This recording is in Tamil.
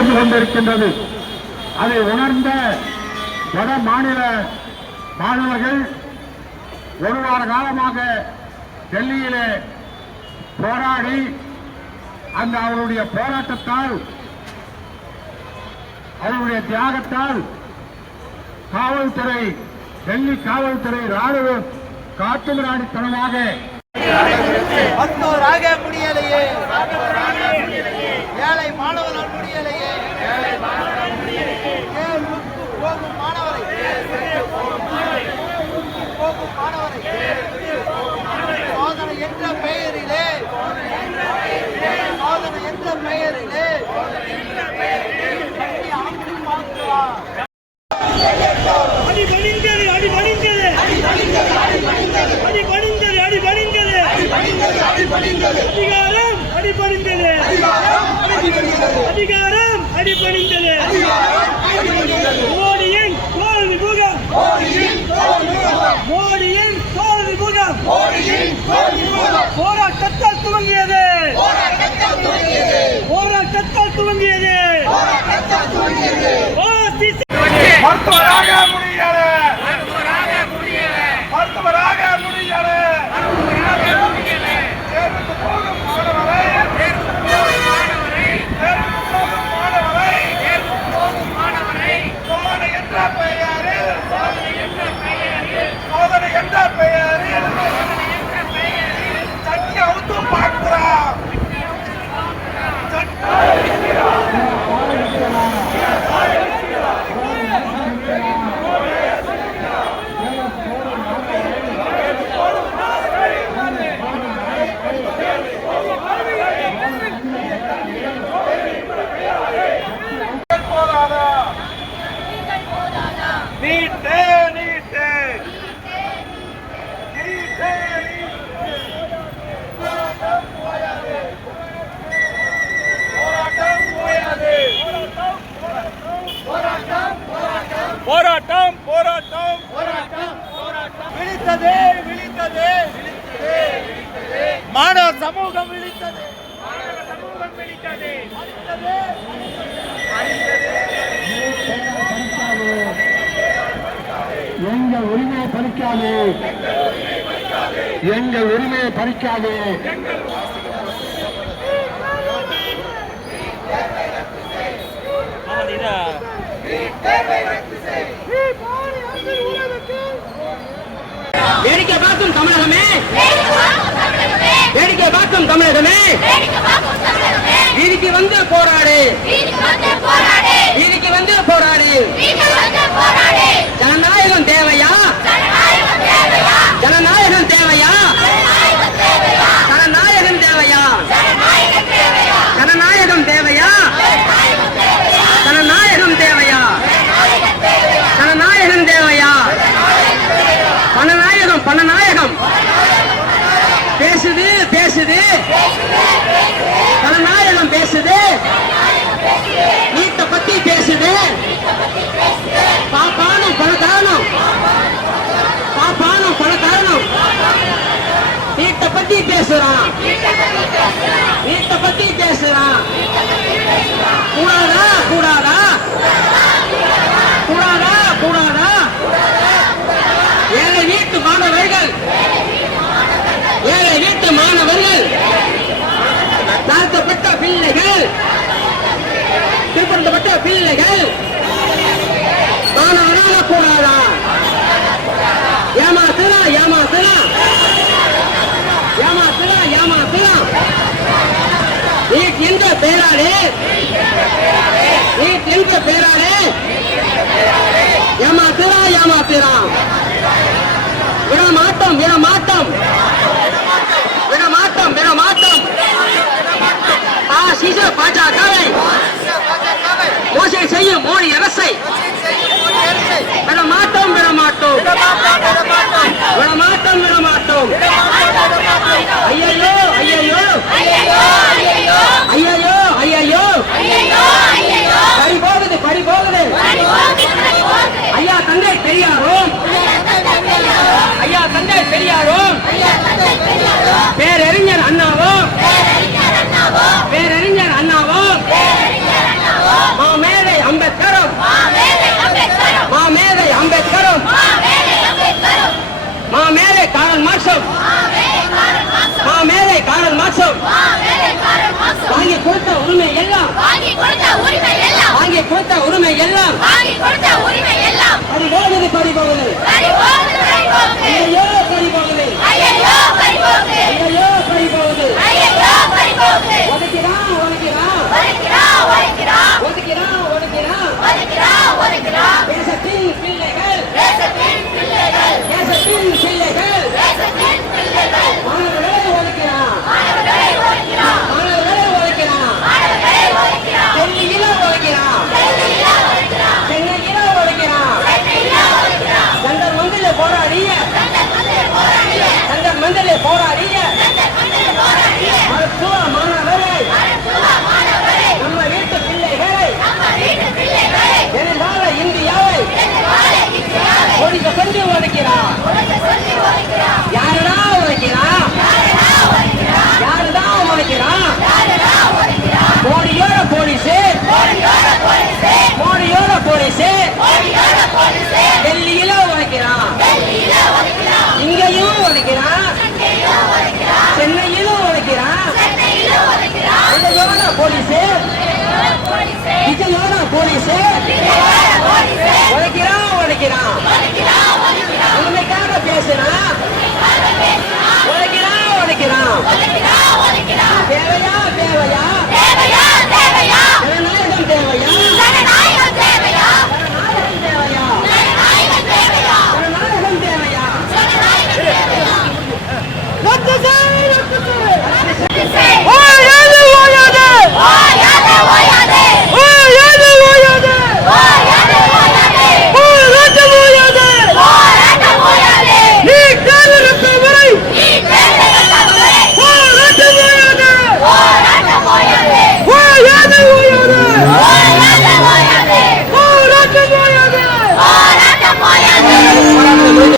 தொடர்ந்து கொண்டிருக்கின்றது. அதை உணர்ந்த வட மாநில மாணவர்கள் ஒரு வார காலமாக டெல்லியிலே போராடி அந்த அவருடைய போராட்டத்தால் அவருடைய தியாகத்தால் காவல்துறை டெல்லி காவல்துறை ராணுவம் காட்டுமிராணித்தனமாக மருத்துவராக முடியலையே, ஏழை மாணவர்கள் முடியலையே, போகும் மாணவரை சோதனை என்ற பெயரிலே அதிகாரம் அடிபணிந்தது. மோடியின் தோல்வி முகம், மோடியின் தோல்வி முகம் போராட்டத்தால் துவங்கியது, போராட்டத்தால் துவங்கியது. மருத்துவராக முடியல, மருத்துவராக முடியல, தேர்வுக்கு போகும் மாணவரை சோதனை என்ற பெயரில் சட்டி அவுத்து பார்க்கிறான். போராட்டம் போராட்டம் விழித்தது, விழித்தது, மாணவ சமூகம் விழித்தது, எங்கள் உரிமையை பறிக்காது, எங்கள் உரிமையை பறிக்காது. வேடிக்கை பார்க்கும் தமிழகமே, வேடிக்கை பார்க்கும் தமிழகமே, வீதிக்கு வந்து போராடு, வீதிக்கு வந்து போராடு. ஜனநாயகம் தேவையா, ஜனநாயகம் தேவையா, ஜனநாயகம் தேவையா, ஜனநாயகம் தேவையா, ஜனநாயகம் தேவையா, ஜனநாயகம் தேவையா. பணநாயகம், பணநாயகம் பேசுது, பேசுது, பணநாயகம் பேசுது, நீட்ட பத்தி பேசுது. பாப்பானும் பணக்காரனும், பாப்பானும் பணக்காரனும் நீட்ட பத்தி பேசுறான், நீட்ட பத்தி பேசுறான். கூடாதா, கூடாதா, கூடாதா, கூடாதா. ஏழை வீட்டு மாணவர்கள், ஏழை வீட்டு மாணவர்கள், தாழ்த்தப்பட்ட பிள்ளைகள், பிற்படுத்தப்பட்ட பிள்ளைகள் மாணவனாக கூடாதா? ஏமாத்துறா, ஏமாத்துறா, ஏமாத்துறா, ஏமாத்துறா. நீட் என்ற பேராலே, நீட் என்ற பேராலே ஏமாத்துறா, ஏமாத்துறா. விடமாட்டோம், விடமாட்டோம், விடமாட்டோம், விடமாட்டோம். பாசிச பாஜகவை மோசடி செய்யும் மோடி அரசை விடமாட்டோம், விடமாட்டோம், விடமாட்டோம், விடமாட்டோம்.